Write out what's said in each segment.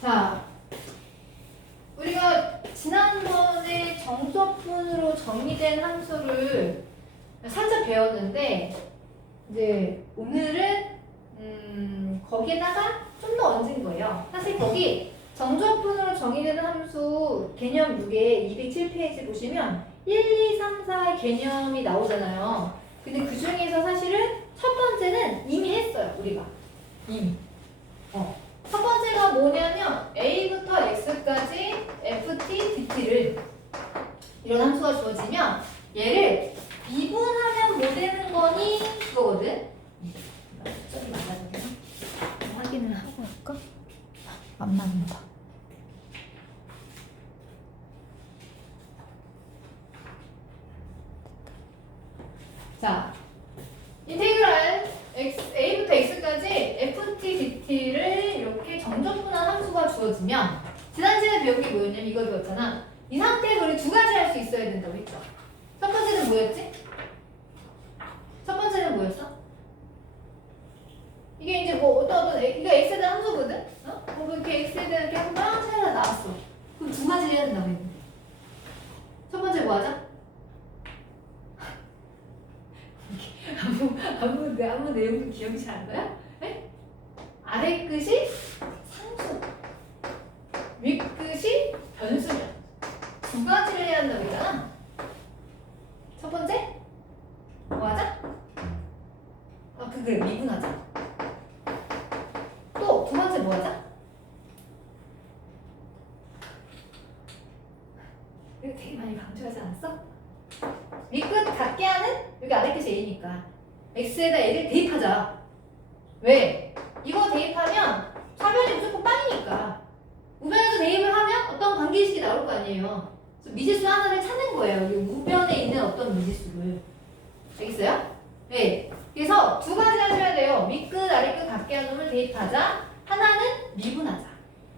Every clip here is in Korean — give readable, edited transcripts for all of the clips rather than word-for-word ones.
자, 우리가 지난번에 정적분으로 정의된 함수를 살짝 배웠는데 이제 오늘은 거기에다가 좀 더 얹은 거예요. 사실 거기 정적분으로 정의되는 함수 개념 6에 207페이지 보시면 1, 2, 3, 4의 개념이 나오잖아요. 근데 그 중에서 사실은 첫 번째는 이미 했어요, 우리가. 이미. 첫 번째가 뭐냐면 a부터 x까지 ft, dt를 이런 함수가 주어지면 얘를 미분하면 뭐 되는 거니? 그거거든. 점이 맞았네. 확인을 하고 할까? 안 맞는다. 자, 인테그랄 a부터 x까지 ft, dt를 이렇게 정적분한 함수가 주어지면 지난 시간에 배운 게 뭐였냐면 이거 배웠잖아. 이 상태에서 우리 두 가지 할 수 있어야 된다고 했죠. 첫 번째는 뭐였지? 첫 번째는 뭐였어? 이게 이제 뭐 어떤 이거 x에 대한 함수거든? 뭐 이렇게 x에 대한 이렇게 한번 차이가 나왔어. 그럼 두 가지를 해야 된다고 했는데 첫 번째 뭐 하자? 아무 내용도 기억이 잘 안 나요? 네? 아래 끝이 상수, 윗 끝이 변수면 두 가지를 해야 한다고 했잖아. 첫 번째 뭐 하자? 그래 미분하자. 또 두 번째 뭐 하자? 이거 되게 많이 강조하지 않았어? 윗끝 같게 하는 여기 아래 끝이 a니까 x에다 a를 대입하자. 왜? 이거 대입하면 사변이 무조건 빵이니까 우변에서 대입을 하면 어떤 관계식이 나올 거 아니에요. 그래서 미지수 하나를 찾는 거예요. 이 우변에 있는 어떤 미지수를. 알겠어요? 네. 그래서 두 가지 하셔야 돼요. 윗끝 아래끝 같게 하는 놈을 대입하자. 하나는 미분하자.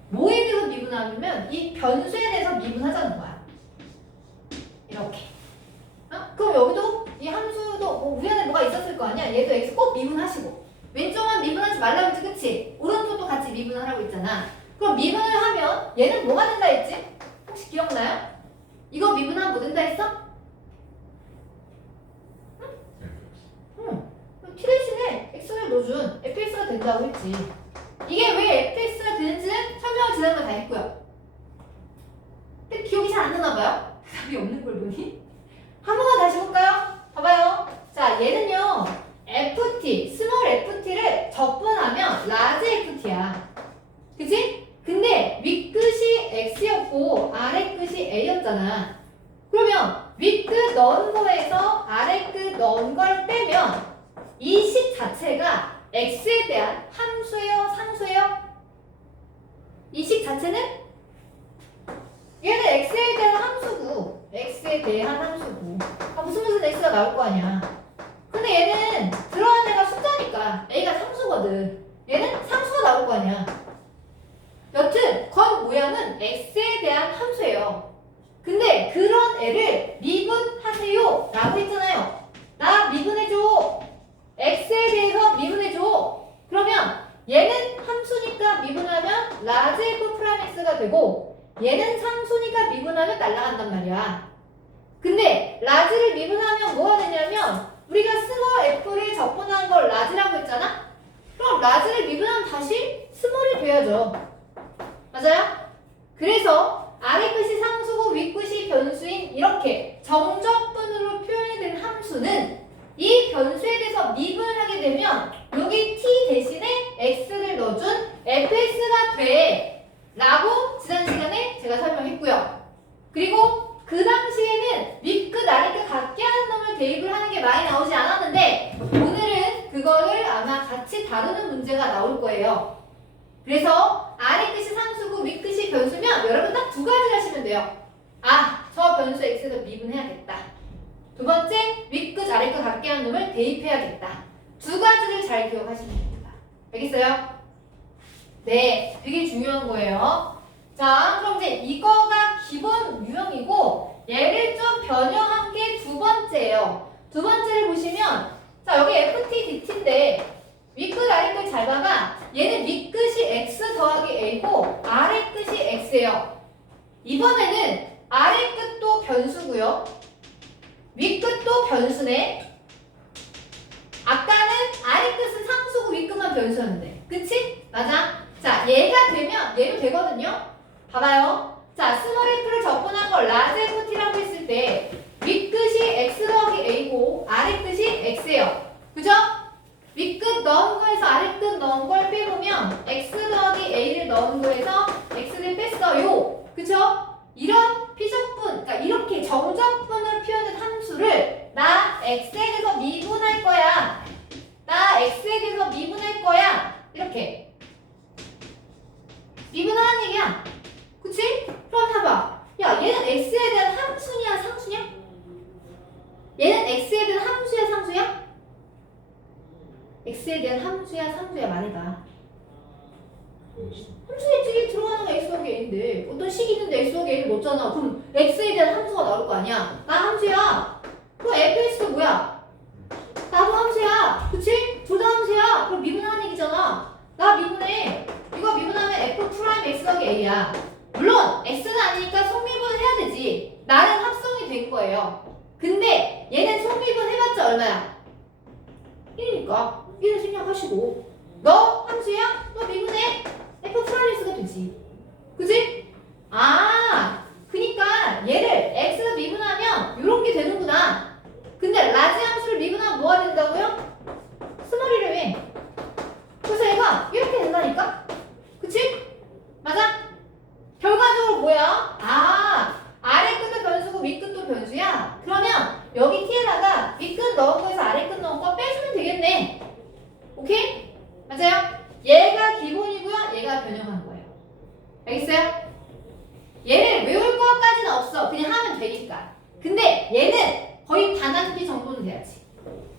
뭐에 대해서 미분하면 이 변수에 대해서 미분하자는 거야. 이렇게. 그럼 여기도 이 함수도 뭐 우연에 뭐가 있었을 거 아니야? 얘도 x 꼭 미분하시고 왼쪽만 미분하지 말라고 했지, 그치? 오른쪽도 같이 미분하라고 했잖아. 그럼 미분을 하면 얘는 뭐가 된다 했지? 혹시 기억나요? 이거 미분하면 뭐 된다 했어? 응. t 대신에 x를 넣어준 fx가 된다고 했지. 이게 왜 fx가 되는지는 설명을 지난번에 다 했고요. 근데 기억이 잘 안 나나 봐요? 답이 없는 걸 보니? 한 번만 다시 볼까요? 봐봐요. 자, 얘는요, ft, 스몰 ft를 적분하면 라지 ft야. 그치? 근데 윗끝이 x였고 아래끝이 a였잖아. 그러면 윗끝 넣은 거에서 아래끝 넣은 걸 빼면 이 식 자체가 x에 대한 함수예요? 상수예요? 이 식 자체는? 얘는 x에 대한 함수고 x에 대한 함수고 무슨 x가 나올 거 아니야. 근데 얘는 들어간 애가 숫자니까 a가 상수거든. 얘는 상수가 나올 거 아니야. 여튼 건 모양은 x에 대한 함수예요. 근데 그런 애를 미분하세요 라고 했잖아요. 나 미분해줘. x에 대해서 미분해줘. 그러면 얘는 함수니까 미분하면 라지 f 프라임 x가 되고 얘는 상수니까 미분하면 날아간단 말이야. 근데 라지를 미분하면 뭐가 되냐면 우리가 스몰 f를 적분한 걸 라지라고 했잖아? 그럼 라지를 미분하면 다시 스몰이 돼야죠. 맞아요? 그래서 아래 끝이 상수고 윗 끝이 변수인 이렇게 정적분으로 표현이 된 함수는 이 변수에 대해서 미분을 하게 되면 여기 t 대신에 x를 넣어준 fx가 돼 라고 지난 시간에 제가 설명했고요. 그리고 그 당시에는 윗끝 아래끝 같게 하는 놈을 대입을 하는 게 많이 나오지 않았는데 오늘은 그거를 아마 같이 다루는 문제가 나올 거예요. 그래서 아래 끝이 상수고 윗 끝이 변수면 여러분 딱 두 가지 하시면 돼요. 저 변수 x에서 미분해야겠다. 두 번째, 윗 끝 아래 끝 같게 하는 놈을 대입해야겠다. 두 가지를 잘 기억하시면 됩니다. 알겠어요? 네, 되게 중요한 거예요. 자, 그럼 이제 이거가 기본 유형이고 얘를 좀 변형한 게 두 번째예요. 두 번째를 보시면 자, 여기 ft, dt인데 윗끝 아래끝 잘 봐봐. 얘는 윗끝이 x 더하기 a고 아래 이번에는 아래 끝도 변수고요. 위 끝도 변수네. 아까는 아래 끝은 상수고 위 끝만 변수였는데. 그치? 맞아? 자, 얘가 되면 얘도 되거든요. 봐봐요. 자, 스몰 f를 적분한 걸 라지 ft라고 했을 때 윗끝이 x 더하기 a고 아래 끝이 x예요. 그죠? 윗끝 넣은 거에서 아래 끝 넣은 걸 빼보면 x 더하기 a를 넣은 거에서 x를 뺐어요. 그죠? 이런 피적분, 그러니까 이렇게 정적분을 표현한 함수를 나 x에 대해서 미분할 거야. 나 x에 대해서 미분할 거야. 이렇게 미분하는 얘기야. 그치? 그럼 봐봐. 야, 얘는 x에 대한 함수냐 상수냐? 얘는 x에 대한 함수야 상수야? x에 대한 함수야 상수야 말해봐. 함수에 찌개 들어가는 거 x 더하기 a인데 어떤 식이 있는데 x 더하기 a를 넣었잖아. 그럼 x에 대한 함수가 나올 거 아니야. 나 함수야. 그럼 fx도 뭐야? 나도 함수야. 그치? 둘 다 함수야. 그럼 미분하는 얘기잖아. 나 미분해. 이거 미분하면 f 프라임 x 더하기 a야. 물론 x는 아니니까 속미분을 해야 되지. 나름 합성이 된 거예요. 근데 얘는 속미분 해봤자 얼마야? 1이니까 1을 생략하시고 너 함수야? 너 미분해. f 프라임 x가 되지. 그지? 아, 그니까 얘를 x 미분하면 이렇게 되는구나. 근데 라지 함수를 미분하면 뭐가 된다고요? 스몰이라며. 그래서 얘가 이렇게 된다니까? 그치? 맞아? 결과적으로 뭐야? 아, 아래 끝도 변수고 위 끝도 변수야? 그러면 여기 t에다가 위 끝 넣은 거에서 아래 끝 넣은 거 빼주면 되겠네. 오케이? 맞아요? 얘가 기본이고요. 얘가 변형한 거예요. 알겠어요? 얘를 외울 것까지는 없어. 그냥 하면 되니까. 근데 얘는 거의 단한기 정도는 돼야지.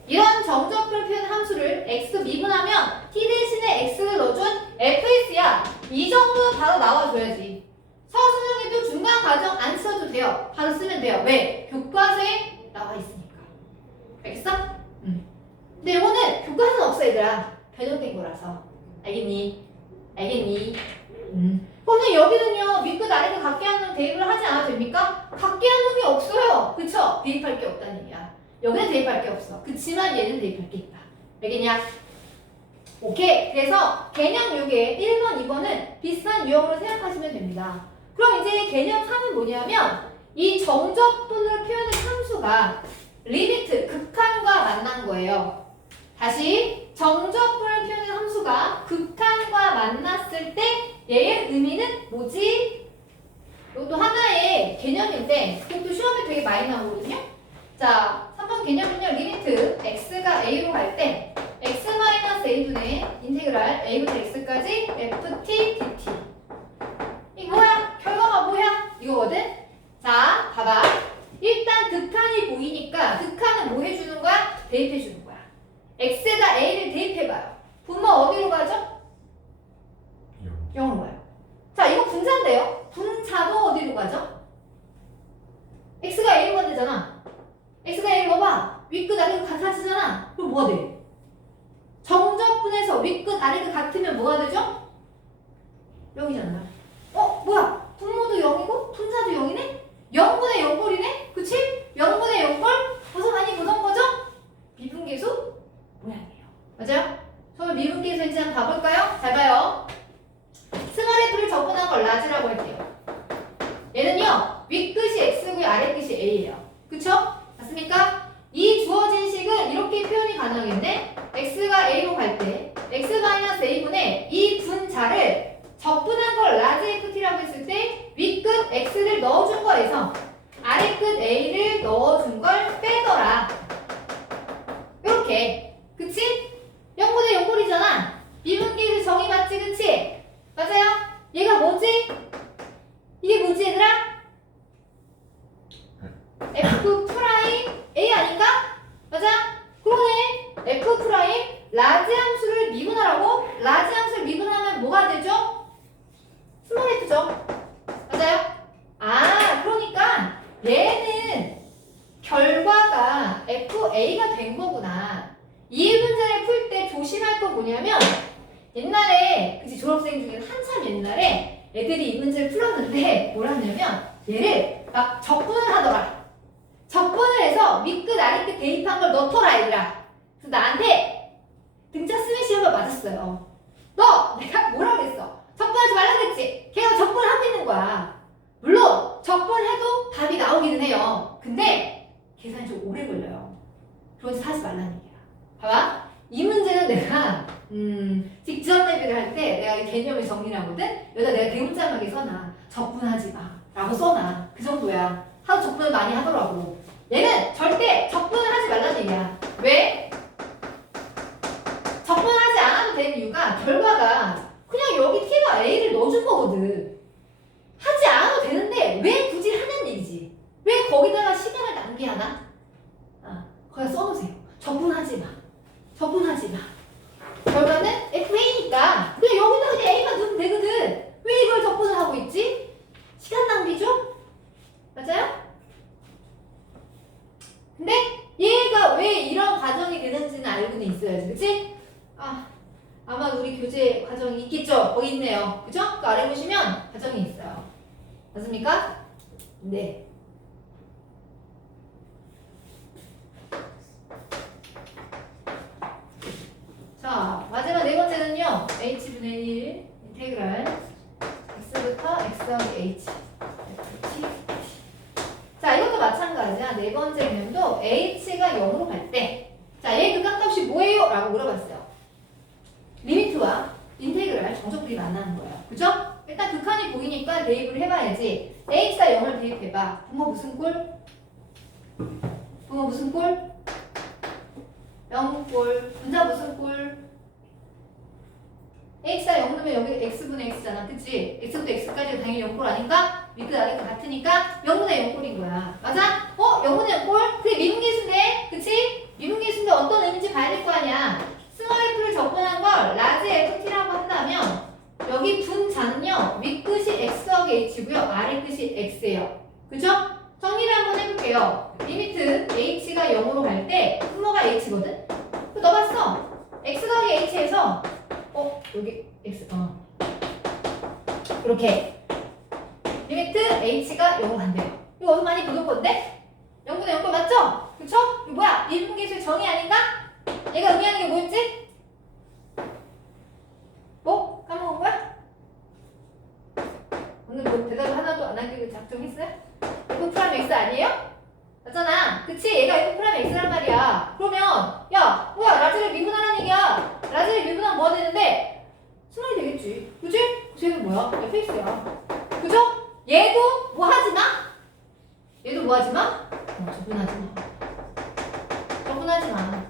이런 정적분 표현 함수를 x 미분하면 t 대신에 x를 넣어준 fx야. 이 정도는 바로 나와줘야지. 서술형에도 중간 과정 안 써도 돼요. 바로 쓰면 돼요. 왜? 교과서에 나와 있으니까. 알겠어? 응. 근데 이거는 교과서는 없어 얘들아. 변형된 거라서. 알겠니? 알겠니? 그러면 여기는요. 윗끝 아래끝 각기 하는 대입을 하지 않아도 됩니까? 각기 하는 게 없어요. 그쵸? 대입할 게 없다는 얘기야. 여기는 대입할 게 없어. 그치만 얘는 대입할 게 있다. 알겠냐? 오케이. 그래서 개념 요게 1번, 2번은 비슷한 유형으로 생각하시면 됩니다. 그럼 이제 개념 3은 뭐냐면 이 정적분을 표현한 함수가 리미트, 극한과 만난 거예요. 다시 정적분을 표현한 함수가 극한과 만났을 때 얘의 의미는 뭐지? 이것도 하나의 개념인데 그것도 시험에 되게 많이 나오거든요. 자, 3번 개념은요. 리미트 x가 a로 갈 때 x-a분의 인테그랄 a부터 x까지 ft dt. 이게 뭐야? 결과가 뭐야? 이거거든? 자, 봐봐. 일단 극한이 보이니까 극한은 뭐 해주는 거야? 대입해주는 거야. x에다 a를 대입해봐요. 분모 어디로 가죠? 0으로 가요. 자, 이거 분자인데요. 분자도 어디로 가죠? x가 a로 간대잖아. x가 a를 넣어봐. 윗끝 아래끝 같아지잖아. 그럼 뭐가 돼? 정적분에서 윗끝 아래끝 같으면 뭐가 되죠? 0이잖아. 뭐야? 분모도 0이고 분자도 0이네? 0분의 0꼴이네? 그치? 0분의 0꼴? 어디서 많이 보던 거죠? 미분계수 모양이에요. 맞아요? 처음에 미분계수인지 한번 봐볼까요? 잘 봐요. 스몰 f를 적분한 걸 라지라고 할게요. 얘는요. 윗끝이 x고요. 아래끝이 a예요. 그쵸? 맞습니까? 이 주어진 식은 이렇게 표현이 가능하겠네. x가 a로 갈 때 x-a분의 이 분자를 적분한 걸 라지 ft라고 했을 때 윗끝 x를 넣어준 거에서 아래끝 a를 넣어준 걸 빼더라. 이렇게. 그치? 0분의 0꼴이잖아. 미분계수 정의 맞지? 그치? 맞아요? 얘가 뭐지? 이게 뭐지 얘들아? f 프라임 a 아닌가? 맞아? 그러네. f 프라임 라지 함수를 미분하라고? 라지 함수를 미분하 중에 한참 옛날에 애들이 이 문제를 풀었는데 뭘 하냐면 얘를 막 적분을 하더라. 적분을 해서 밑끝 아래끝 대입한 걸 넣더라 얘들아. 그래서 나한테 등짝 스매시 한번 맞았어요. 너 내가 뭐라 그랬어? 적분하지 말라 그랬지? 걔가 적분을 하고 있는 거야. 물론 적분해도 답이 나오기는 해요. 근데 계산이 좀 오래 걸려요. 그러지 하지 말라는 얘기야. 봐봐. 이 문제는 내가 직접 대비를 할 때 내가 이 개념을 정리를 하거든? 여기다 내가 대문짝하게 써놔. 적분하지 마 라고 써놔. 그 정도야. 하도 적분을 많이 하더라고. 얘는 절대 적분을 하지 말라는 얘기야. 왜? 적분하지 않아도 되는 이유가 결과가 그냥 여기 T가 A를 넣어준 거거든. 하지 않아도 되는데 왜 굳이 하는 얘기지? 왜 거기다가 시간을 낭비하나? 거기다 써놓으세요. 적분하지 마. 적분하지 마. 결과는 FA니까 그냥 여기다 그냥 A만 넣으면 되거든. 왜 이걸 적분을 하고 있지? 시간 낭비죠? 맞아요? 근데 얘가 왜 이런 과정이 되는지는 알고는 있어야지. 그치? 아마 우리 교재 과정이 있겠죠? 거기 있네요. 그죠? 그 아래 보시면 과정이 있어요. 맞습니까? 네. 자, 마지막 네 번째는요. h분의 1 인테그랄 x부터 x 더하기 h 자, 이것도 마찬가지야. 네 번째 개념도 h가 0으로 갈 때 자, 얘 극한값이 뭐예요? 라고 물어봤어요. 리미트와 인테그랄 정적들이 만나는 거예요. 그죠? 일단 극한이 보이니까 대입을 해봐야지. h가 0을 대입해봐. 부모 무슨 꼴? 부모 무슨 꼴? 0꼴. 분자 무슨 꼴? h가 0 넣으면 여기 x분의 x잖아. 그치? x부터 x까지가 당연히 0꼴 아닌가? 밑끝 아래끝 같으니까 0분의 0꼴인 거야. 맞아? 0분의 0꼴? 그게 미분계수인데? 그치? 미분계수인데 어떤 의미인지 봐야 될 거 아니야. 스몰 f를 적분한 걸 라지 ft라고 한다면 여기 분자는요. 윗끝이 x 더하기 h고요. 아래끝이 x예요. 그죠? 정리를 한번 해볼게요. 리미트 h가 0으로 갈 때 분모가 h거든? 그거 넣어봤어. x 더하기 h에서 여기 x 이렇게 리미트 h가 0으로 간대요. 이거 어디서 많이 보던 건데? 0분의 0꼴 맞죠? 그쵸? 이거 뭐야? 미분계수의 정의 아닌가? 얘가 의미하는 게 뭐였지? 뭐? 까먹은 거야? 오늘 뭐 대답을 하나도 안 하기로 작정했어요? F 프라임 X 아니에요? 맞잖아. 그치? 얘가 F 프라임 X란 말이야. 그러면 야 뭐야 라지를 미분하라는 얘기야. 라지를 미분하면 뭐가 되는데? 승환이 되겠지. 그치? 쟤는 뭐야? fx야. 그죠? 얘도 뭐 하지 마? 얘도 뭐 하지 마? 적분하지 마. 적분하지 마.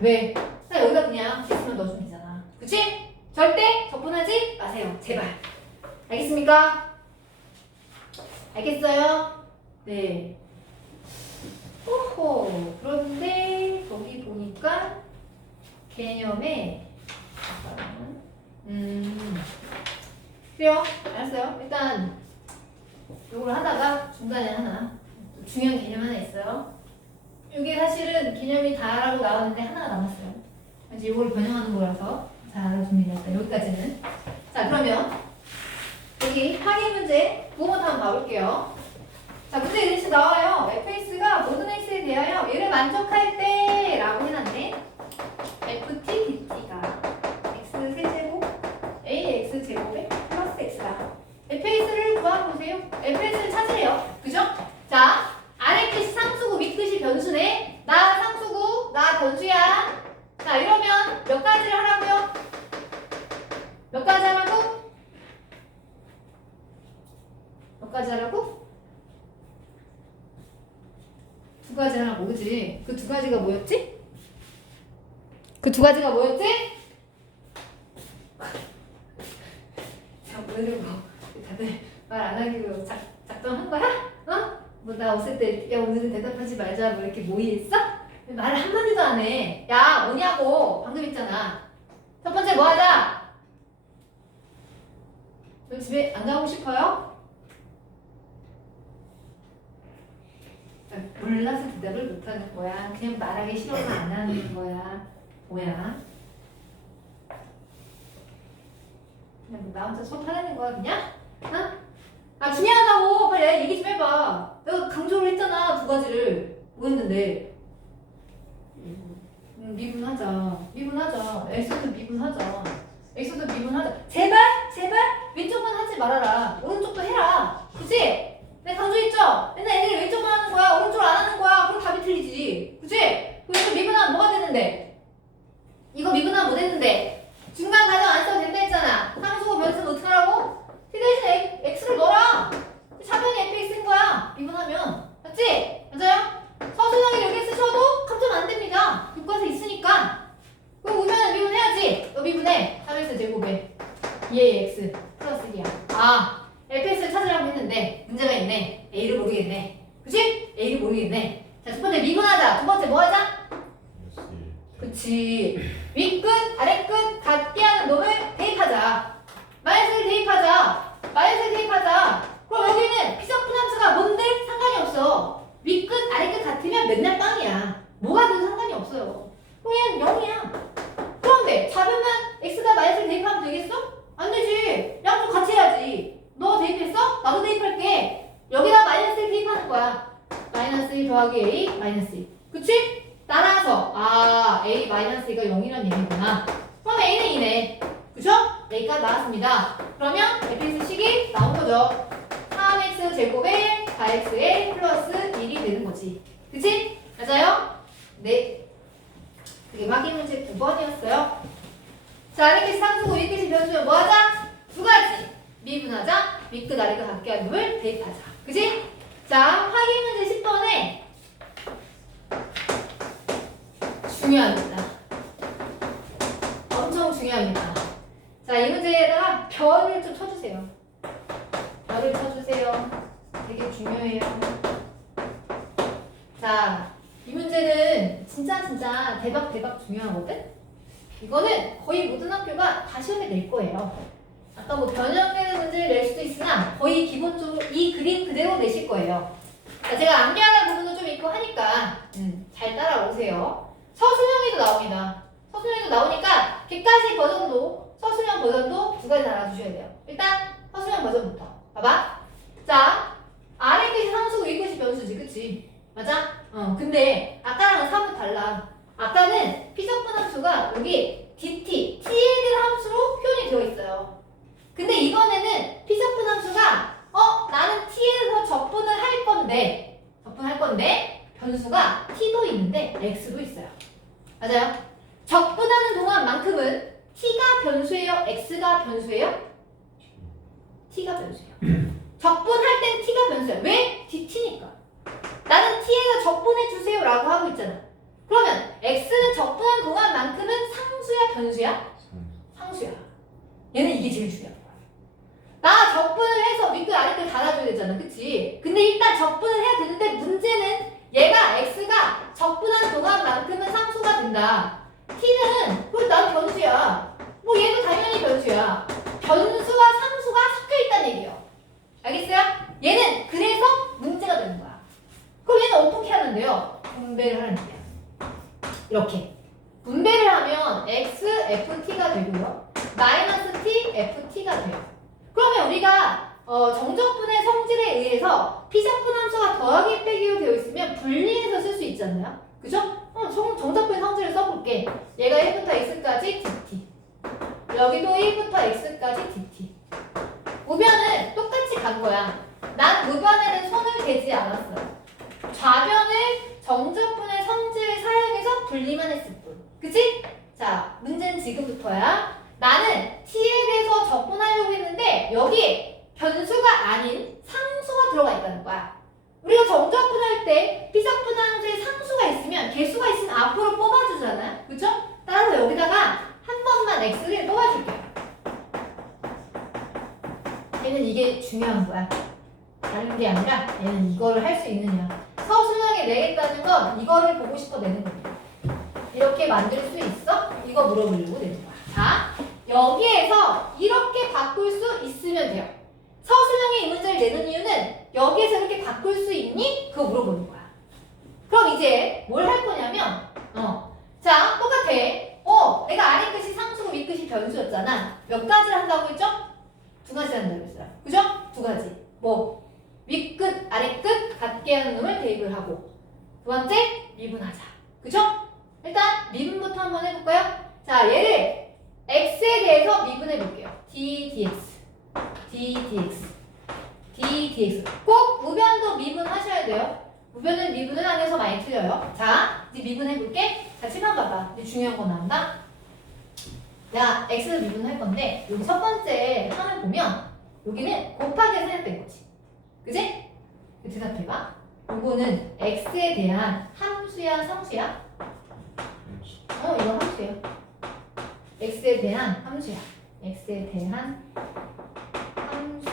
왜? 나 여기다 그냥 x만 넣어주면 되잖아. 그치? 절대 적분하지 마세요. 제발. 알겠습니까? 알겠어요? 네. 오호. 그런데 거기 보니까 개념에 그래요. 알았어요. 일단 요걸 하다가 중간에 하나 중요한 개념 하나 있어요. 이게 사실은 개념이 다라고 나왔는데 하나가 남았어요. 이제 요걸 변형하는 거라서 잘 알아줍니다. 일단 여기까지는. 자, 그러면 여기 확인 문제 부호부터 한번 봐볼게요. 자, 문제 이렇게 나와요. fx가 모든 x에 대하여 얘를 만족할 때 라고 해놨네. ft dt가 x 세제곱 ax 제곱에 플러스 x다. fx를 구해보세요. fx를 찾으래요. 그죠? 자, 아래 끝이 상수고 밑 끝이 변수네. 나 상수고 나 변수야. 자, 이러면 몇 가지를 하라고요? 몇 가지 하라고? 몇 가지 하라고? 두 가지 하라고, 그치? 그 두 가지가 뭐였지? 그 두 가지가 뭐였지? 자, 오늘은 뭐 다들 말 안 하기로 작정한 거야? 뭐 나 없을 때 야 오늘은 대답하지 말자 뭐 이렇게 모의했어? 말 한마디도 안 해. 야 뭐냐고 방금 했잖아. 첫 번째 뭐 하자? 너 집에 안 가고 싶어요? 몰라서 대답을 못하는 거야. 그냥 말하기 싫어서 안 하는 거야. 뭐야? 그냥 뭐 나 혼자 수업 하려는 거야 그냥? 어? 아 중요하다고 빨리 내가 얘기 좀 해봐. 내가 강조를 했잖아 두 가지를. 뭐 했는데? 미분하자. 엑소도 미분하자. 제발 왼쪽만 하지 말아라. 오른쪽도 해라. 그치? 내가 강조했죠? 맨날 애들이 왼쪽만 하는 거야 오른쪽을 안 하는 거야. 그럼 답이 틀리지. 그치? 그래서 미분하면 뭐가 되는데? 이거 미분하면 뭐 되는데? 중간 가정 안 써도 된다 했잖아. 상수고 변수는 어떻게 하라고? t 대신 x를 넣어라. 차변이 fx인 거야. 미분하면. 맞지? 맞아요? 서술형이 여기 쓰셔도 감점 안 됩니다. 교과서 있으니까. 그럼 오면은 미분해야지. 너 미분해. 3x 제곱에 2a x 플러스 1이야. 아, fx를 찾으라고 했는데 문제가 있네. a를 모르겠네. 그치? a를 모르겠네. 자, 첫 번째 미분하자. 두 번째 뭐 하자? 그치. 윗끝, 아래끝 같게 하는 놈을 대입하자. 마이너스를 대입하자. 그럼 여기는 피적분 함수가 뭔들 상관이 없어. 윗끝, 아래끝 같으면 맨날 빵이야. 뭐가 든 상관이 없어요. 그냥 0이야. 그런데 잡으면 x가 마이너스를 대입하면 되겠어? 안 되지. 양쪽 같이 해야지. 너 대입했어? 나도 대입할게. 여기다 마이너스를 대입하는 거야. 마이너스 1 더하기 a 마이너스 1. 그치? 따라서 a 마이너스 2가 0이란 얘기구나. 그럼 a는 2네. 그죠? a가 나왔습니다. 그러면 fx식이 나온 거죠. 3x 제곱에 4x에 플러스 1이 되는 거지. 그치? 맞아요? 네. 그게 확인 문제 9번이었어요. 자, 아래끝이 상수고 윗끝이 변수면 뭐 하자? 두 가지. 미분하자. 윗끝 아래끝 같게 하는 놈을 대입하자. 그치? 자, 확인 문제 10번에 중요합니다. 엄청 중요합니다. 자, 이 문제에다가 별을 좀 쳐주세요. 별을 쳐주세요. 되게 중요해요. 자, 이 문제는 진짜 대박 중요하거든? 이거는 거의 모든 학교가 다 시험에 낼 거예요. 아까 뭐 변형되는 문제를 낼 수도 있으나 거의 기본적으로 이 그림 그대로 내실 거예요. 자, 제가 암기하는 부분도 좀 있고 하니까 잘 따라오세요. 서술형에도 나옵니다. 서술형에도 나오니까 객관식 버전도 서술형 버전도 두 가지 알아주셔야 돼요. 일단 서술형 버전부터 봐봐. 자, 아래 끝이 상수고 위 끝이 변수지, 그치? 맞아? 근데 아까랑은 사뭇 달라. 아까는 피적분 함수가 여기 dt, t에 대한 함수로 표현이 되어 있어요. 근데 이번에는 피적분 함수가 나는 t에서 적분을 할 건데 변수가 t도 있는데 x도 있어요. 맞아요? 적분하는 동안만큼은 t가 변수예요? x가 변수예요? t가 변수예요. 적분할 땐 t가 변수야. 왜? dt니까. 나는 t에서 적분해주세요 라고 하고 있잖아. 그러면 x는 적분한 동안만큼은 상수야 변수야? 상수야. 얘는 이게 제일 중요한 거야. 나 적분을 해서 윗끝 아래끝 달아줘야 되잖아. 그치? 근데 일단 적분을 해야 되는데 문제는 얘가 x가 적분한 동안만큼은 상수가 된다. t는 그럼 난 변수야. 뭐 얘도 당연히 변수야. 변수와 상수가 섞여있다는 얘기예요. 알겠어요? 얘는 그래서 문제가 되는 거야. 그럼 얘는 어떻게 하면 돼요? 분배를 하는 거야. 이렇게 분배를 하면 x, ft가 되고요. 마이너스 t, ft가 돼요. 그러면 우리가 정적분의 성질에 의해서 피적분 함수가 더하기 빼기로 되어 있으면 분리해서 쓸 수 있잖아요. 그죠? 정적분의 성질을 써볼게. 얘가 1부터 x까지 dt. 여기도 1부터 x까지 dt. 우변은 똑같이 간 거야. 난 우변에는 손을 대지 않았어요. 좌변을 정적분의 성질을 사용해서 분리만 했을 뿐. 그치? 자, 문제는 지금부터야. 나는 t에 대해서 적분하려고 했는데 여기 변수가 아닌 상수가 들어가 있다는 거야. 우리가 정적분할 때 피적분 함수에 상수가 있으면 개수가 있으면 앞으로 뽑아주잖아요. 그쵸? 따라서 여기다가 한 번만 x를 뽑아줄게요. 얘는 이게 중요한 거야. 다른 게 아니라 얘는 이거를 할 수 있느냐. 서술형에 내겠다는 건 이거를 보고 싶어 내는 겁니다. 이렇게 만들 수 있어? 이거 물어보려고 내는 거야. 자, 여기에서 이렇게 바꿀 수 있으면 돼요. 서술형에 이 문제를 내는 이유는 여기에서 이렇게 바꿀 수 있니? 그거 물어보는 거야. 그럼 이제 뭘 할 거냐면 자, 똑같아. 내가 아래 끝이 상수고 위 끝이 변수였잖아. 몇 가지를 한다고 했죠? 두 가지 한다고 했어요. 그죠? 두 가지. 뭐 위 끝, 아래 끝 같게 하는 놈을 대입을 하고 두 번째 미분하자. 그죠? 일단 미분부터 한번 해볼까요? 자, 얘를 x에 대해서 미분해 볼게요. d dx, d dx, d dx. 꼭 우변도 미분하셔야 돼요. 우변은 미분을 안 해서 많이 틀려요. 자, 이제 미분해 볼게. 자, 칠판 봐봐. 이제 중요한 거 나온다. 자, x를 미분할 건데 여기 첫 번째 항을 보면 여기는 곱하기에서 생각된 거지. 그지? 대답해봐. 요거는 x에 대한 함수야, 상수야? 이거 함수야. x에 대한 함수야. x에 대한 함수.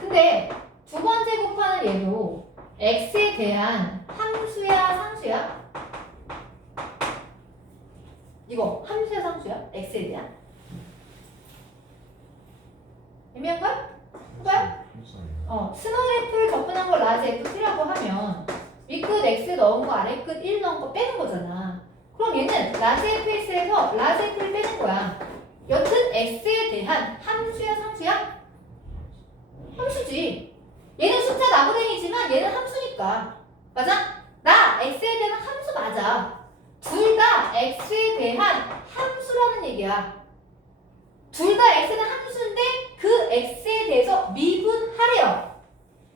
근데 두 번째 곱하는 얘도 x에 대한 함수야, 상수야? 이거 함수야, 상수야? x에 대한? 애매한걸? 해봐요? 스몰 f를 접근한 걸 라지 ft라고 하면 윗끝 x 넣은 거 아래 끝 1 넣은 거 빼는 거잖아. 그럼 얘는 라지 fx에서 라지 f를 빼는 거야. 여튼 x에 대한 함수야, 상수야? 함수지. 얘는 숫자 나부랭이지만 얘는 함수니까. 맞아? 나 x에 대한 함수 맞아. 둘 다 x에 대한 함수라는 얘기야. 둘 다 x에 대한 함수인데 그 x에 대해서 미분하래요.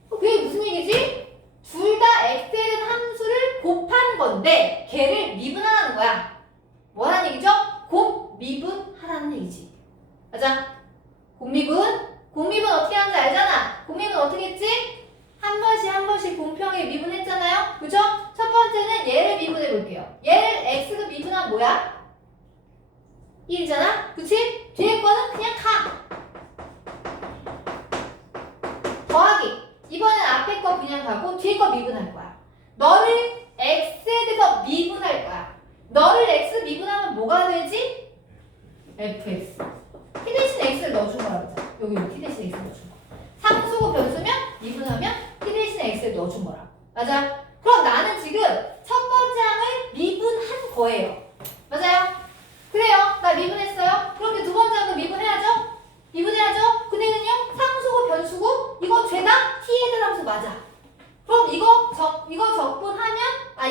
그게 무슨 얘기지? 둘 다 x에 대한 함수를 곱한 건데 걔를 미분하라는 거야. 뭐라는 얘기죠? 곱미분하라는 얘기지. 맞아? 곱미분? 곱미분 어떻게 하는지 알잖아. 곱미분 어떻게 했지? 한 번씩 공평하게 미분했잖아요. 그죠? 첫 번째는 얘를 미분해 볼게요. 얘를 x가 미분하면 뭐야? 1이잖아? 그치? 뒤에 거는 그냥 가. 더하기. 이번엔 앞에 거 그냥 가고 뒤에 거 미분할 거야. 너를 x에 대해서 미분할 거야. 너를 x 미분하면 뭐가 되지? fx. t 대신 x를 넣어준 거라고 했잖아. 여기 t 대신 x를 넣어준 거. 상수고 변수면 미분하면 t 대신 x를 넣어준 거라. 맞아? 그럼 나는 지금 첫 번째 항을 미분한 거예요. 맞아요? 그래요. 나 미분했어요. 그럼 이제 두 번째 항도 미분해야죠? 미분해야죠? 근데는요, 상수고 변수고 이거 죄다 t에 대한 함수 맞아. 그럼 이거 적분하면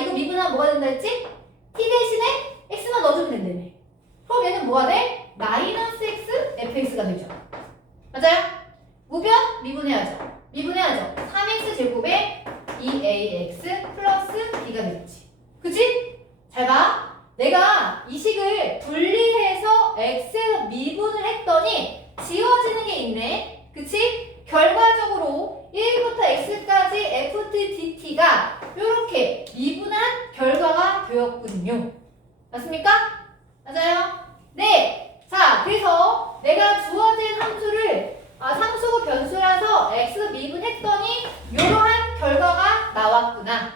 이거 미분하면 뭐가 된다 했지? t 대신에 x만 넣어주면 된다며. 그럼 얘는 뭐가 돼? 마이너스 x fx가 되죠. 맞아요? 우변 미분해야죠. 미분해야죠. 3x 제곱에 2ax 플러스 b가 되겠지. 그치? 잘 봐. 내가 이 식을 분리해서 x에서 미분을 했더니 지워지는 게 있네. 그치? 결과적으로 1부터 x까지 ft dt가 이렇게 미분한 결과가 되었군요. 맞습니까? 맞아요? 네. 자, 그래서 내가 주어진 함수를 상수고 변수라서 x 미분했더니 이러한 결과가 나왔구나.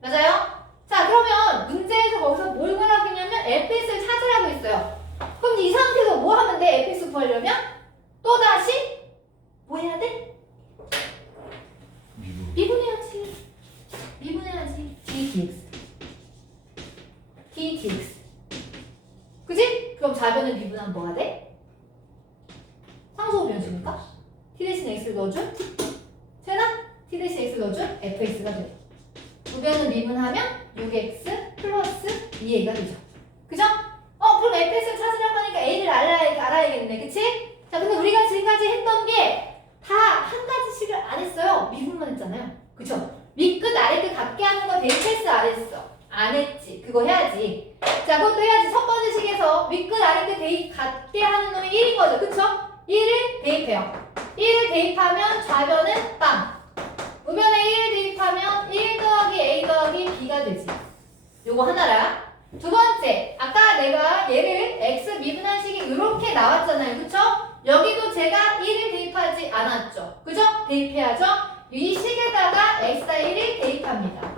맞아요? 자, 그러면 문제에서 거기서 뭘 구하라고 했냐면 fx를 찾으라고 했어요. 그럼 이 상태에서 뭐 하면 돼? fx 구하려면? 또다시 뭐 해야 돼? 미분해야지. 미분해야지. d dx. d dx. 그지? 그럼 좌변을 미분하면 뭐가 돼? 상수고 변수니까 t 대신 x를 넣어준? 되나? t 대신 x를 넣어준 fx가 돼. 우변을 미분하면 6x 플러스 2a가 되죠. 그죠? 그럼 fx를 찾으려고 하니까 a를 알아야겠네. 그치? 자, 근데 우리가 지금까지 했던 게 다 한 가지씩을 안 했어요. 미분만 했잖아요. 그쵸? 윗끝 아래끝 같게 하는 거 대입했어, 안 했어? 안 했지. 그거 해야지. 자, 그것도 해야지. 첫 번째 식에서 윗끝 아래끝 대입 같게 하는 놈이 1인 거죠. 그쵸? 1을 대입해요. 1을 대입하면 좌변은 빵. 우변에 1을 대입하면 1 더하기 a 더하기 b가 되지. 요거 하나라. 두 번째, 아까 내가 얘를 x 미분한 식이 이렇게 나왔잖아요. 그쵸? 여기도 제가 1을 대입하지 않았죠. 그죠? 대입해야죠. 이 식에다가 x다 1을 대입합니다.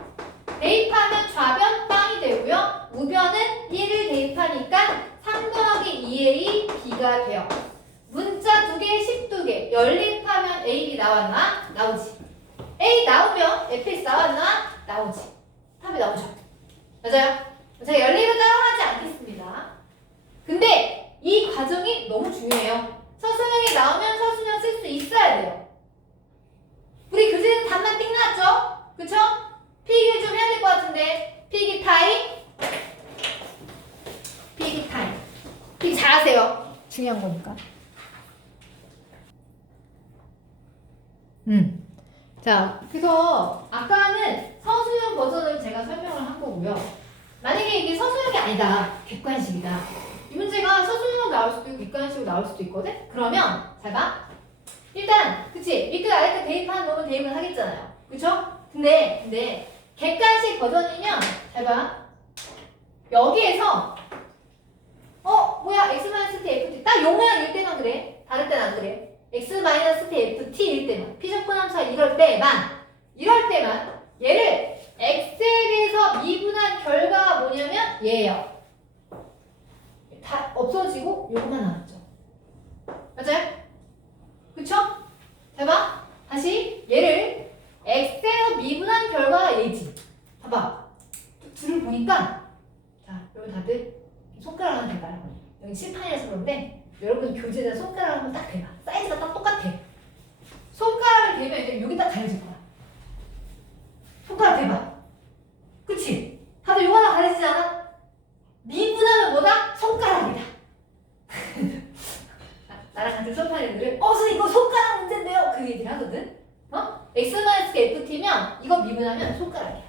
대입하면 좌변 빵이 되고요. 우변은 1을 대입하니까 3 더하기 2a b가 돼요. 문자 2개, 식 2개. 연립하면 a, b 나왔나? 나오지. A 나오면 fx 나왔나? 나오지. 답이 나오죠. 맞아요? 제가 연립을 따로 하지 않겠습니다. 근데 이 과정이 너무 중요해요. 서술형이 나오면 서술형 쓸 수 있어야 돼요. 우리 교재는 답만 띵 나왔죠? 그쵸? 필기 좀 해야 될 것 같은데. 필기 타임. 필기 타임. 필기 잘하세요. 중요한 거니까. 자, 그래서 아까는 서술형 버전을 제가 설명을 한 거고요. 만약에 이게 서술형이 아니다. 객관식이다. 이 문제가 서술형으로 나올 수도 있고 객관식으로 나올 수도 있거든? 그러면 잘 봐. 일단 그치? 밑끝 아래끝 대입하는 놈은 대입을 하겠잖아요. 그쵸? 근데 객관식 버전이면 잘 봐. 여기에서 뭐야 x-t ft 딱 요 모양일 때만 그래. 다를 땐 안 그래. x-t ft일 때만 피적분 함수가 이럴 때만 얘를 x에 대해서 미분한 결과가 뭐냐면 얘예요. 다 없어지고 요것만 남았죠. 맞아요? 그쵸? 자 봐. 다시 얘를 x에서 미분한 결과가 얘지. 봐봐. 줄을 보니까 자 여러분 다들 손가락 하나 대봐요. 여기 칠판이라서 그런데 여러분 교재에다 손가락 한번 딱 대봐. 사이즈가 딱 똑같아. 손가락을 대면 이제 여기 딱 가려질 거야. 손가락 대봐. 그치? 다들 요거 하나 가려지지 않아? 미분하면 뭐다? 손가락이다. 나랑 같은 수업하는 애들은 선생님 이거 손가락 문제인데요? 그 얘기를 하거든. x-ft면 이거 미분하면 손가락이야.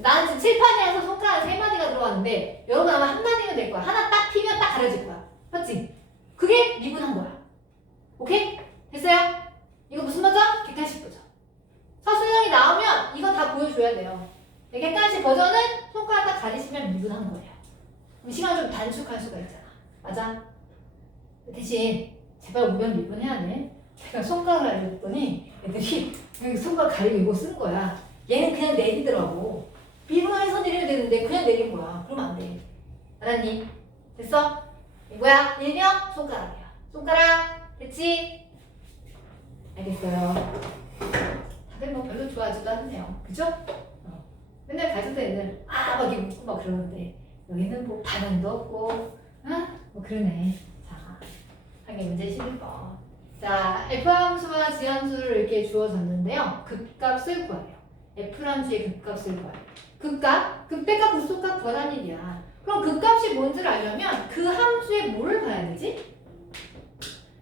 나는 지금 칠판이라서 손가락 3마디가 들어갔는데 여러분 아마 한 마디면 될 거야. 하나 딱 피면 딱 가려질 거야. 맞지? 그게 미분한 거야. 오케이? 됐어요? 이거 무슨 버전? 객관식 버전. 서술형이 나오면 이거 다 보여줘야 돼요. 객관식 버전은 손가락 딱 가리시면 미분한 거예요. 그럼 시간을 좀 단축할 수가 있잖아. 맞아? 대신 제발 오면 미분해야 돼. 제가 손가락을 알려줬더니 애들이 여기 손가락 가리고 이거 쓰는 거야. 얘는 그냥 내리더라고. 미분해서 내려야 되는데 그냥 내린 거야. 그러면 안 돼. 알았니? 됐어? 이거야? 일명 손가락이야. 손가락. 됐지? 알겠어요. 다들 뭐 별로 좋아하지도 않네요. 그죠? 맨날 가르쳤던 애들 막 이렇게 묻고 막 그러는데 여기는 뭐 반응도 없고 뭐 그러네. 자, 한 개 문제 11번. 자, F함수와 G함수를 이렇게 주어졌는데요. 극값을 구하래요. F함수의 극값을 구하래요. 극값? 극대값, 극소값 구하라는 얘기야. 그럼 극값이 뭔지를 알려면 그 함수의 뭐를 봐야 되지?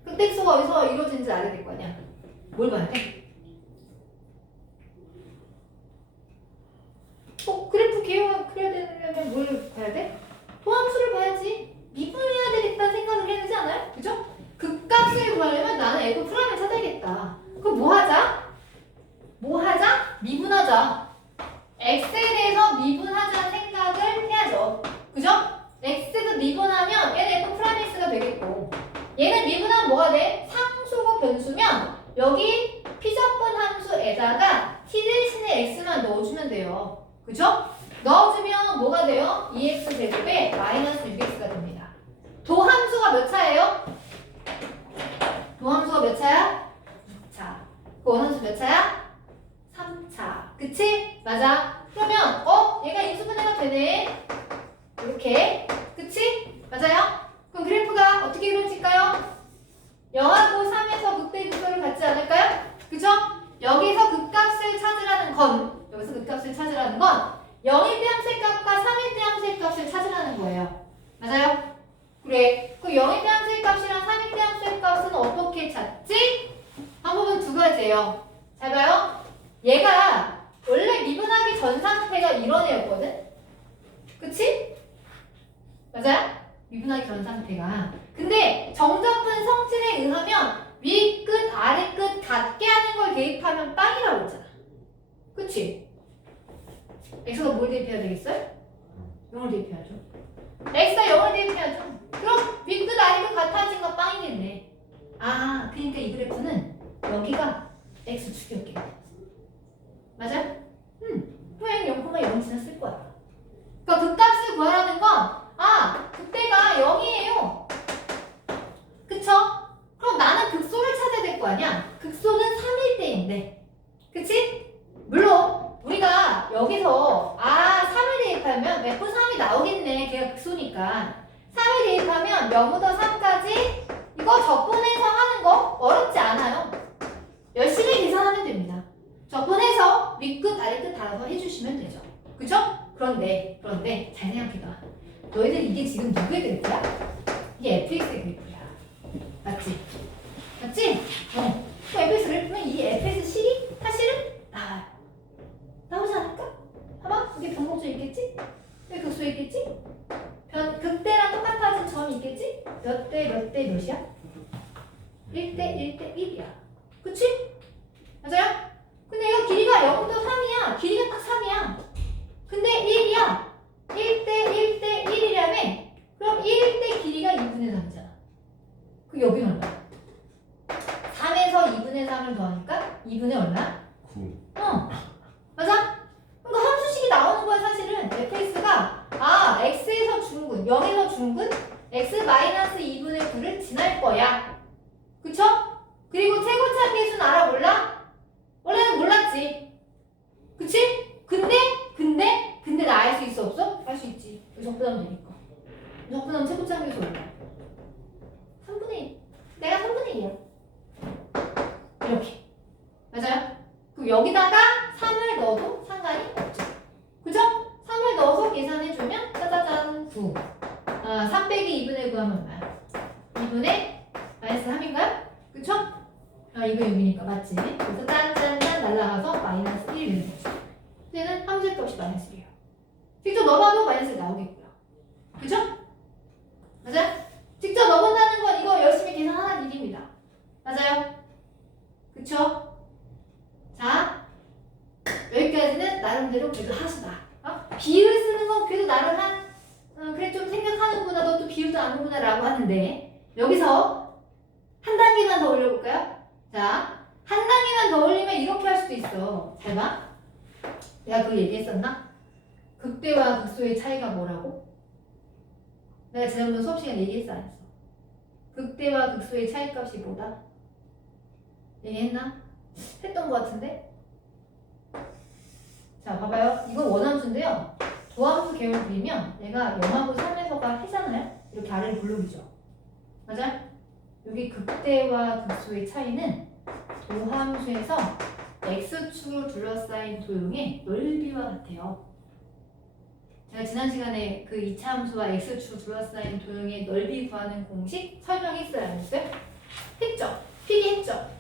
극대수가 어디서 이루어지는지 알아야 될 거 아니야. 뭘 봐야 돼? 그래프 그려야 되려면 뭘 봐야 돼? 도함수를 봐야지. 미분해야 되겠다는 생각을 해야 되지 않아요? 그죠? 극값을 구하려면 나는 F 프라임을 찾아야겠다. 그럼 뭐 하자? 미분하자. X에 대해서 미분하자는 생각을 해야죠. 그죠? X도 미분하면 얘는 F 프라임 X가 되겠고 얘는 미분하면 뭐가 돼? 상수고 변수면 여기 피적분 함수에다가 t 대신에 x만 넣어주면 돼요. 그죠? 넣어주면 뭐가 돼요? 2x 제곱에 마이너스 6x가 됩니다. 도함수가 몇 차예요? 도함수가 몇 차야? 2차. 그 원함수 몇 차야? 3차. 그치? 맞아. 그러면 얘가 인수분해가 되네. 이렇게. 그치? 맞아요? 그럼 그래프가 어떻게 이루어질까요? 0하고 3에서 극대 극소를 갖지 않을까요? 그죠? 여기서 극값을 찾으라는 건 0일 때 함수의 값과 3일 때 함수의 값을 찾으라는 거예요. 맞아요? 그래. 그 0일 때 함수의 값이랑 3일 때 함수의 값은 어떻게 찾지? 방법은 두 가지예요. 잘 봐요. 얘가 원래 미분하기 전 상태가 이런 애였거든? 그치? 맞아요? 미분하기 전 상태가. 근데 정적분 성질에 의하면 위 끝, 아래 끝 같게 하는 걸 대입하면 빵이라고 했잖아. 그치? x가 뭘 대입해야 되겠어요? 0을 대입해야죠. x가 0을 대입해야죠. 그럼 위 끝, 아래 끝 같아지니까 빵이겠네. 그러니까 이 그래프는 여기가 x축이었겠네. 맞아? 후행 0,0 지났을 거야. 그러니까 극값을 구하라는 건 그때가 0이에요. 그쵸? 그럼 나는 극소를 찾아야 될 거 아니야? 극소는 3일 때인데. 그치? 물론 우리가 여기서 3을 대입하면 F3이 나올 0이니까 3을 대입하면 몇부터 3까지 이거 적분해서 하는 거 어렵지 않아요. 열심히 계산하면 됩니다. 적분해서 윗끝 아래끝 달아서 해주시면 되죠. 그쵸? 그런데 잘 생각해봐. 너희들 이게 지금 누구의 그래프야? 이게 fx의 그래프야. 맞지? 맞지? 그 fx 그래프면 이 fx 식이 사실은 나오지 않을까? 봐봐, 여기 변곡점 있겠지? 여기 극소 있겠지? 극대랑 똑같아진 점이 있겠지? 몇 대 몇이야? 1대 1이야. 그치? 맞아요? 근데 이거 길이가 0부터 3이야. 길이가 딱 3이야. 근데 1이야. 1대 1이라며? 그럼 1대 길이가 2분의 3이잖아. 그 여기는 얼마야? 3에서 2분의 3을 더하니까 2분의 얼마야? 9. 맞아? 그러니까 함수식이 나오는 거야. 사실은 fx가 x에서 중근, 0에서 중근 x-2분의 9를 지날 거야. 그쵸? 그리고 최고차 계수는 알아? 몰라? 원래는 몰랐지. 그치? 근데 나 알 수 있어 없어? 알 수 있지. 적분하면 되니까. 적분하면 최고차 계수 얼마야? 3분의 1. 내가 3분의 1이야. 이렇게. 맞아요? 그럼 여기다가 3을 넣어도 상관이 없죠. 그죠? 3을 넣어서 계산해주면 짜자잔 9. 3 빼기 2분의 9 하면 얼마야? 2분의 마이너스 3인가요? 그쵸? 이거 6이니까 맞지? 그래서 짠짠짠 날라가서 마이너스 1이 되는 거죠. 얘는 함수의 값이 마이너스 1이에요. 직접 넣어봐도 마이너스 1 나오겠고요. 그죠? 맞아요? 직접 넣어본다는 건 이거 열심히 계산하는 일입니다. 맞아요? 그쵸? 자, 여기까지는 나름대로 그래도 하시다. 비율 쓰는 건 그래도 나름 그래 좀 생각하는구나, 너 또 비율도 아는구나 라고 하는데 여기서 한 단계만 더 올려볼까요? 자, 한 단계만 더 올리면 이렇게 할 수도 있어. 잘 봐. 내가 그거 얘기했었나? 극대와 극소의 차이가 뭐라고? 내가 지난번 수업 시간에 얘기했어 안 했어? 극대와 극소의 차이 값이 뭐다? 얘기했나? 했던 것 같은데? 자, 봐봐요. 이건 원함수인데요. 도함수 계열 그리면 얘가 영하고 3에서가 하잖아요? 이렇게 아래를 블록이죠. 맞아? 여기 극대와 극소의 차이는 도함수에서 x축으로 둘러싸인 도형의 넓이와 같아요. 제가 지난 시간에 그 2차 함수와 x축 둘러싸인 도형의 넓이 구하는 공식 설명했어요? 안 했어요? 했죠? 필기했죠?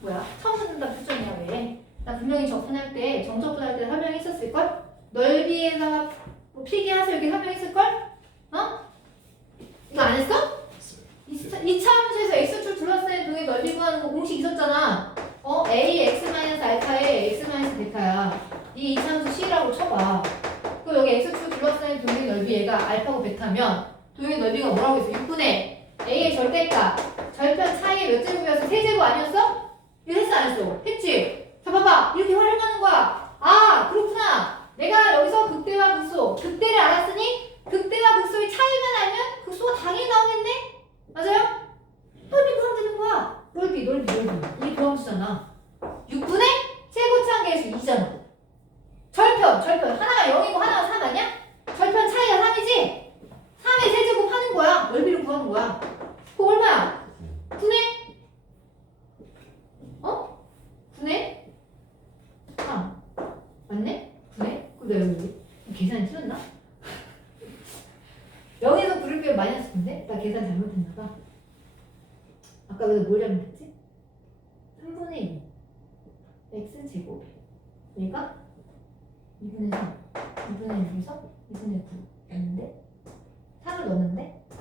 뭐야? 처음 듣는다 표정이야 왜? 나 분명히 접근할 때 정접근할 때 설명했었을걸? 넓이에다가 뭐 필기하세요 이렇게 설명했을걸? 이거 안 했어? 2차 함수에서 x축 둘러싸인 도형의 넓이 구하는 거 공식 있었잖아. a x-알파에 x-베타야. 이게 2차 함수 c라고 쳐봐. 그럼 여기 x축 둘러싸인 도형의 넓이 얘가 알파고 베타면 도형의 넓이가 뭐라고 했어? 6분의 a의 절대값 절편 차이의 몇 제곱이어서 세제곱 아니었어? 이거 했어 안 했어? 했지? 자 봐봐 이렇게 활용하는 거야. 그렇구나. 내가 여기서 극대와 극소 극대를 알았으니 극대와 극소의 차이만 알면 극소가 당연히 나오겠네? 맞아요? 넓이 구하면 되는 거야. 넓이 이게 도함수잖아. 6분의 최고차 계수 2잖아. 절편 하나가 0이고 하나가 3 아니야? 절편 차이가 3이지? 3의 세제곱 하는 거야. 넓이를 구하는 거야. 그거 얼마야? 9네? 9네? 3 맞네? 9네? 그래 여기 계산이 틀렸나? 0에서 9를 빼면 마이너스 9인데? 나 계산 잘못했나봐. 아까 그래서 뭘 잘못했지? 3분의 2 x제곱 얘가 2분의 3 2분의 6에서 2분의 9였는데 3을 넣었는데 9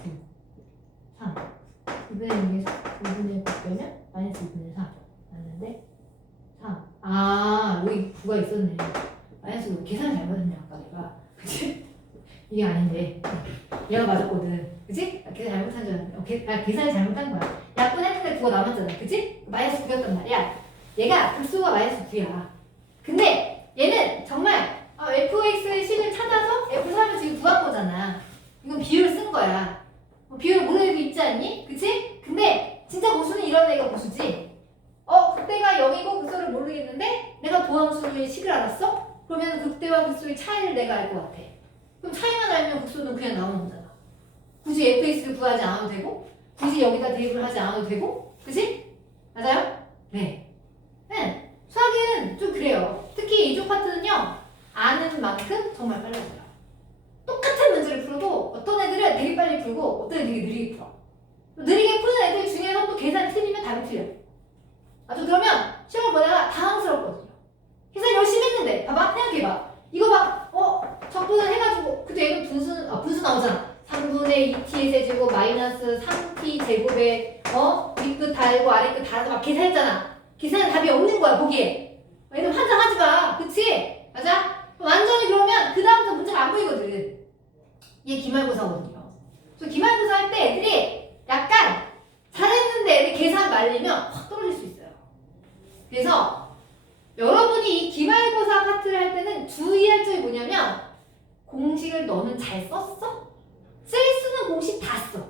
3 2분의 6에서 2분의 9 빼면 마이너스 2분의 3 맞는데 3 여기 9가 있었네. 마이너스 9 계산 잘못했네 아까 내가. 그치? 이게 아닌데 얘가 맞았거든. 그치? 계산 잘못한 줄 알았는데 계산을 잘못한 거야. 약분했는데 9가 남았잖아. 그치? 마이너스 9였단 말이야. 얘가 극소가 마이너스 9야. 근데 얘는 정말 fx의 식을 찾아서 f3을 지금 구한 거잖아. 이건 비율을 쓴 거야. 비율 모르는 게 있지 않니? 그치? 근데 진짜 고수는 이런 애가 고수지. 극대가 0이고 극소를 모르겠는데 내가 도함수의 식을 알았어? 그러면 극대와 극소의 차이를 내가 알 것 같아. 그럼 차이만 알면 극소는 그냥 나오는 거잖아. 굳이 fx를 구하지 않아도 되고 굳이 여기다 대입을 하지 않아도 되고 그치? 맞아요? 네. 수학은 좀 그래요. 특히 이쪽 파트는요. 아는 만큼 정말 빨라져요. 똑같은 문제를 풀어도 어떤 애들은 되게 빨리 풀고 어떤 애들은 되게 느리게 풀어. 느리게 푸는 애들 중에서 또 계산이 틀리면 답이 틀려. 아주 그러면 시험을 보다가 당황스럽거든요. 계산 열심히 했는데 봐봐 생각해봐. 이거 봐 적분을 해가지고 그때 얘는 분수 나오잖아. 3분의 2t 세제곱 마이너스 3t 제곱에 윗끝 달고 아래끝 달아서 막 계산했잖아. 계산은 답이 없는 거야 보기에. 얘는 환장하지 마. 그치? 맞아? 완전히 그러면 그 다음부터 문제가 안 보이거든. 얘 기말고사거든요. 그래서 기말고사 할 때 애들이 약간 잘했는데 애들 계산 말리면 확 떨어질 수 있어요. 그래서 여러분이 이 기말고사 파트를 할 때는 주의할 점이 뭐냐면 공식을 너는 잘 썼어? 쓸 수는 공식 다 써.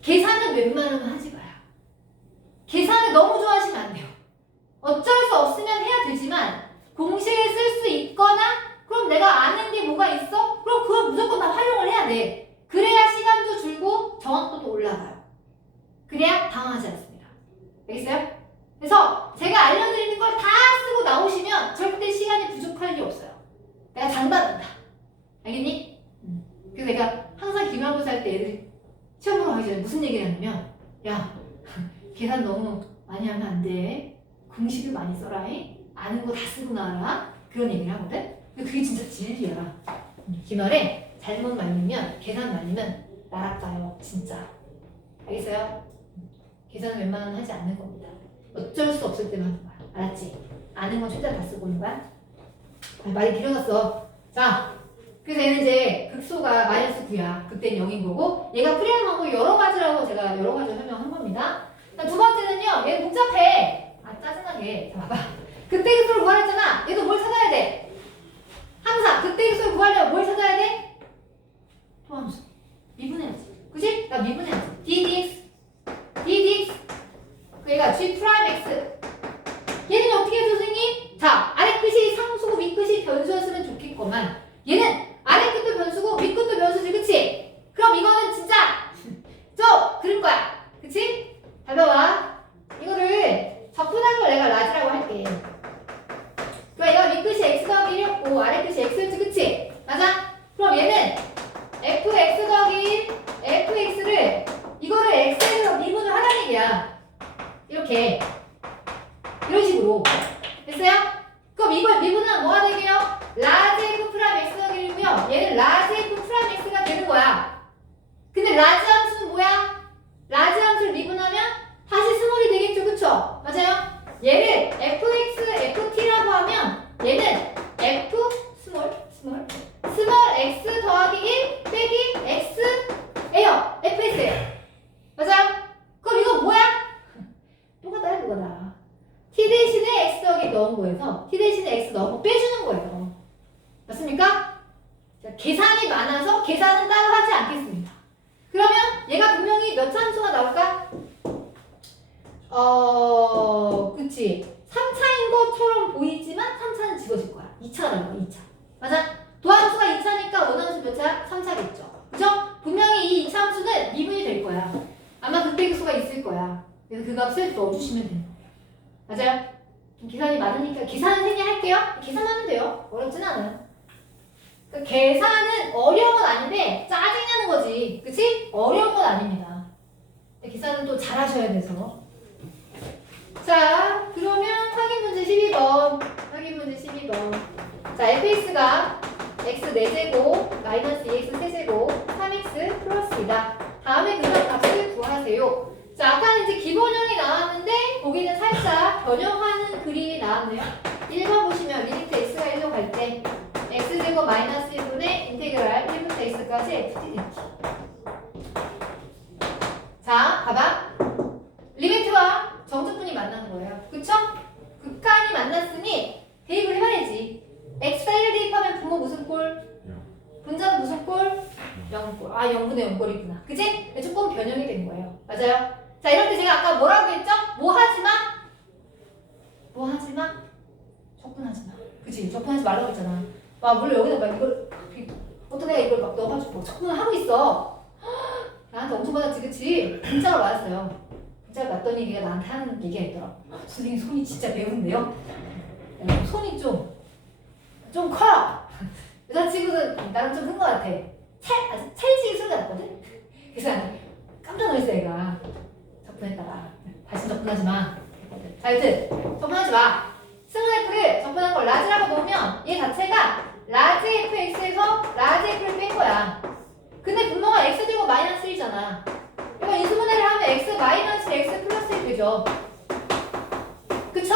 계산은 웬만하면 하지 마요. 계산을 너무 좋아하시면 안 돼요. 어쩔 수 없으면 해야 되지만 공식을 쓸 수 있거나 그럼 내가 아는 게 뭐가 있어? 그럼 그걸 무조건 다 활용을 해야 돼. 그래야 시간도 줄고 정확도도 올라가요. 그래야 당황하지 않습니다. 알겠어요? 그래서 제가 알려드리는 걸 다 쓰고 나오시면 절대 시간이 부족할 리 없어요. 내가 장담한다. 알겠니? 그래서 내가 항상 기말고사 할 때 애들 시험 보러 가기 전에 무슨 얘기를 하냐면 야 계산 너무 많이 하면 안 돼. 공식을 많이 써라. 아는 거 다 쓰고 나와라. 그런 얘기를 하거든. 근데 그게 진짜 진리야. 기말에 잘못 말리면 계산 말리면 날아가요. 진짜. 알겠어요? 계산은 웬만하면 하지 않는 겁니다. 어쩔 수 없을 때만 하는 거야. 알았지? 아는 건 최대한 다 쓰고 있는 거야. 말이 길어졌어. 자, 그래서 얘는 이제 극소가 마이너스 9야. 그때는 0인 거고 얘가 풀이하는 방법이 여러 가지라고 제가 여러 가지 설명한 겁니다. 두 번째는요. 얘는 복잡해. 짜증나게. 자, 봐봐. 그때 극소를 구하랬잖아. 얘도 뭘 찾아야 돼? 항상 그때 극소를 구하려면 뭘 찾아야 돼? 도함수. 미분해야지. 그치? 나 미분해야지. ddx 그러니까 g 프라임 x 얘는 어떻게 해서 선생님? 자 아래끝이 상수고 윗끝이 변수였으면 좋겠구만. 얘는 아래끝도 변수고 윗끝도 변수지 그치? 그럼 이거는 진짜 좀 그럴 거야. 그치? 잘 봐봐. 이거를 적분한 걸 내가 라지라고 할게. 그러니까 이거 윗끝이 x 더하기 1이었고 아래끝이 x였지 그치? 맞아? 그럼 얘는 fx 더하기 1 fx를 이거를 x에서 미분을 하라는 얘기야. 이렇게 이런 식으로 됐어요? 그럼 이걸 미분하면 뭐가 되게요? 라지 f 프라임 x 더하기 1이고요 얘는 라지 f 프라임 x가 되는 거야. 근데 라지 함수는 뭐야? 라지 함수를 미분하면 다시 스몰이 되겠죠 그쵸? 맞아요? 얘를 fx, ft라고 하면 얘는 f 스몰 x 더하기 1 빼기 x예요. fx예요. 맞아요? 그럼 이거 뭐야? 똑같다 그거다. t 대신에 x 더하기 넣은 거에서 t 대신에 x 넣은 거 빼주는 거예요. 맞습니까? 자, 계산이 많아서 계산은 따로 하지 않겠습니다. 그러면 얘가 분명히 몇 함수가 나올까? 그치. 3차인 것처럼 보이지만 3차는 집어질 거야. 2차가 나올 거야, 2차. 맞아? 도함수가 2차니까 원함수 몇 차야? 3차겠죠. 그죠? 분명히 이 2차 함수는 미분이 될 거야. 아마 극대극소가 있을 거야. 그래서 그 값을 넣어주시면 되는 거예요. 맞아요? 계산이 많으니까 계산은 세개 할게요. 계산하면 돼요. 어렵진 않아요. 그러니까 계산은 어려운 건 아닌데 짜증나는 거지. 그치? 어려운 건 아닙니다. 계산은 또 잘하셔야 돼서. 자, 그러면 확인 문제 12번. 확인 문제 12번. 자, fx가 x 4제곱 마이너스 2x 3제곱 3x 플러스이다. 다음에 그 값을 구하세요. 자, 아까는 이제 기본형이 나왔는데 거기는 살짝 변형하는 그림이 나왔네요. 1번 보시면 리미트 x가 1로 갈 때 x제곱 마이너스 1분의 인테그랄 1부터 x까지 ft dt. 자, 봐봐. 리미트와 정적분이 만나는 거예요. 그쵸? 극한이 만났으니 대입을 해봐야지. x가 1을 대입하면 부모 무슨 꼴? 분자는 무슨 꼴? 0꼴. 아, 0분의 0꼴이구나. 그치? 조금 변형이 된 거예요. 맞아요? 자, 이럴 때 제가 아까 뭐라고 했죠? 뭐 하지 마? 뭐 하지 마? 적분하지 마. 그치? 적분하지 말라고 했잖아. 와, 물론 여기다 막 이걸 어떤 애가 이걸 막 넣어가지고 접근을 하고 있어. 나한테 엄청 받았지, 그치? 진짜로 맞았어요. 진짜로 맞더니 얘가 나한테 하는 얘기가 있더라. 선생님 손이 진짜 매운데요? 손이 좀 커요. 여자친구는 나랑 좀 큰 것 같아. 아주 찰지게 소리가 났거든? 그래서 깜짝 놀랐어, 얘가. 접근했다가. 다시 접근하지 마. 했거든. 자, 여튼, 접근하지 마. 스몰 f를 접근한 걸 라지라고 놓으면 얘 자체가 라지 fx에서 라지 f를 뺀 거야. 근데 분모가 x 제곱 마이너스 1이잖아. 이거 인수분해를 하면 x 마이너스 x 플러스 1 되죠. 그쵸?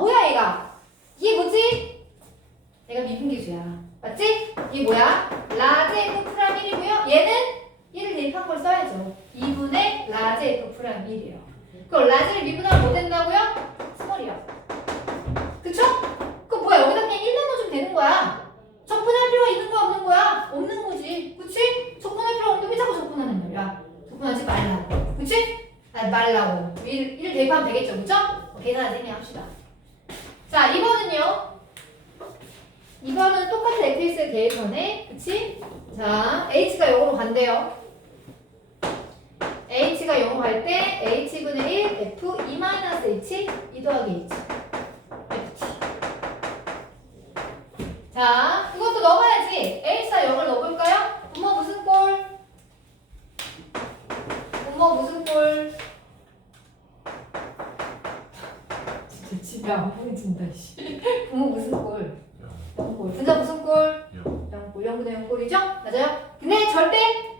뭐야 얘가? 이게 뭐지? 얘가 미분계수야. 맞지? 이게 뭐야? 라지 f 프라임 1이고요. 얘는 1을 대입한 걸 써야죠. 2분의 라지 f 프라임 1이에요. 그럼 라지를 미분하면 뭐 된다고요? 스몰이요. 그쵸? 그럼 뭐야? 여기다 그냥 1만 넣어주면 되는 거야. 접근할 필요가 있는 거야? 없는 거야? 없는 거지. 그치? 접근할 필요가 없는데 왜 자꾸 접근하는 거야? 접근하지 말라고. 그치? 말라고. 1 대입하면 되겠죠. 그쵸? 계산 선생님 합시다. 자, 2번은요. 2번은 똑같은 fx에 대해서네. 그치? 자, h가 0으로 간대요. h가 0으로 갈 때 h분의 1 f 2-h 2 더하기 h ft. 자, 이것도 넣어봐야지. h가 0을 넣어볼까요? 분모 무슨 꼴? 분모 무슨 꼴? 진짜 집에 안 보여진다, 씨. 분모 무슨 꼴? 0꼴. 분자 무슨 꼴? 0꼴. 0분의 0꼴이죠? 맞아요? 근데 절대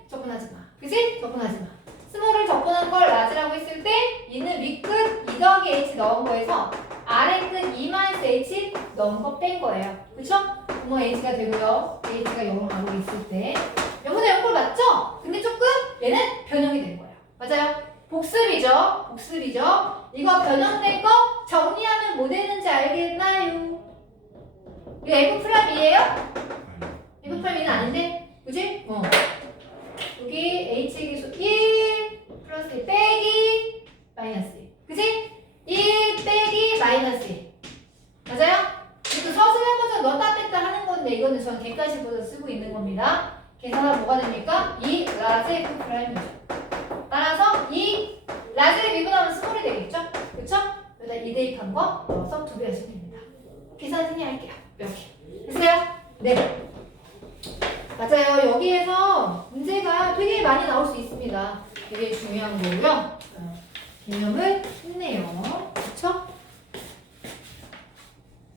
접근하지 마. 그치? 접근하지 마. 스몰을 접근한 걸 라지라고 했을 때 얘는 윗끝 2 더하기 h 넣은 거에서 아래끝 2-h 넣은 거 뺀 거예요. 그쵸? 분모 h가 되고요. h가 0으로 가고 있을 때 0분의 0꼴 맞죠? 근데 조금 얘는 변형이 된 거예요. 맞아요? 복습이죠? 복습이죠? 이거 변형된 거 정리하면 뭐 되는지 알겠나요? 이거 f 프라임이에요? f 프라임은 아닌데? 그지? 여기 h의 계수 1 플러스 1 빼기 마이너스 1. 그지? 1 빼기 마이너스 1. 맞아요? 이거 서술형 버전 넣었다 뺐다 하는 건데 이거는 저는 객관식 버전 쓰고 있는 겁니다. 계산하면 뭐가 됩니까? 2 라지 f 프라임이죠. 따라서 이 라지를 미분하면 스몰이 되겠죠? 그쵸? 여기다 2 대입한 거 넣어서 2배 하시면 됩니다. 계산 선생님 할게요. 이렇게. 됐어요? 네. 맞아요. 여기에서 문제가 되게 많이 나올 수 있습니다. 되게 중요한 거고요. 개념을 했네요.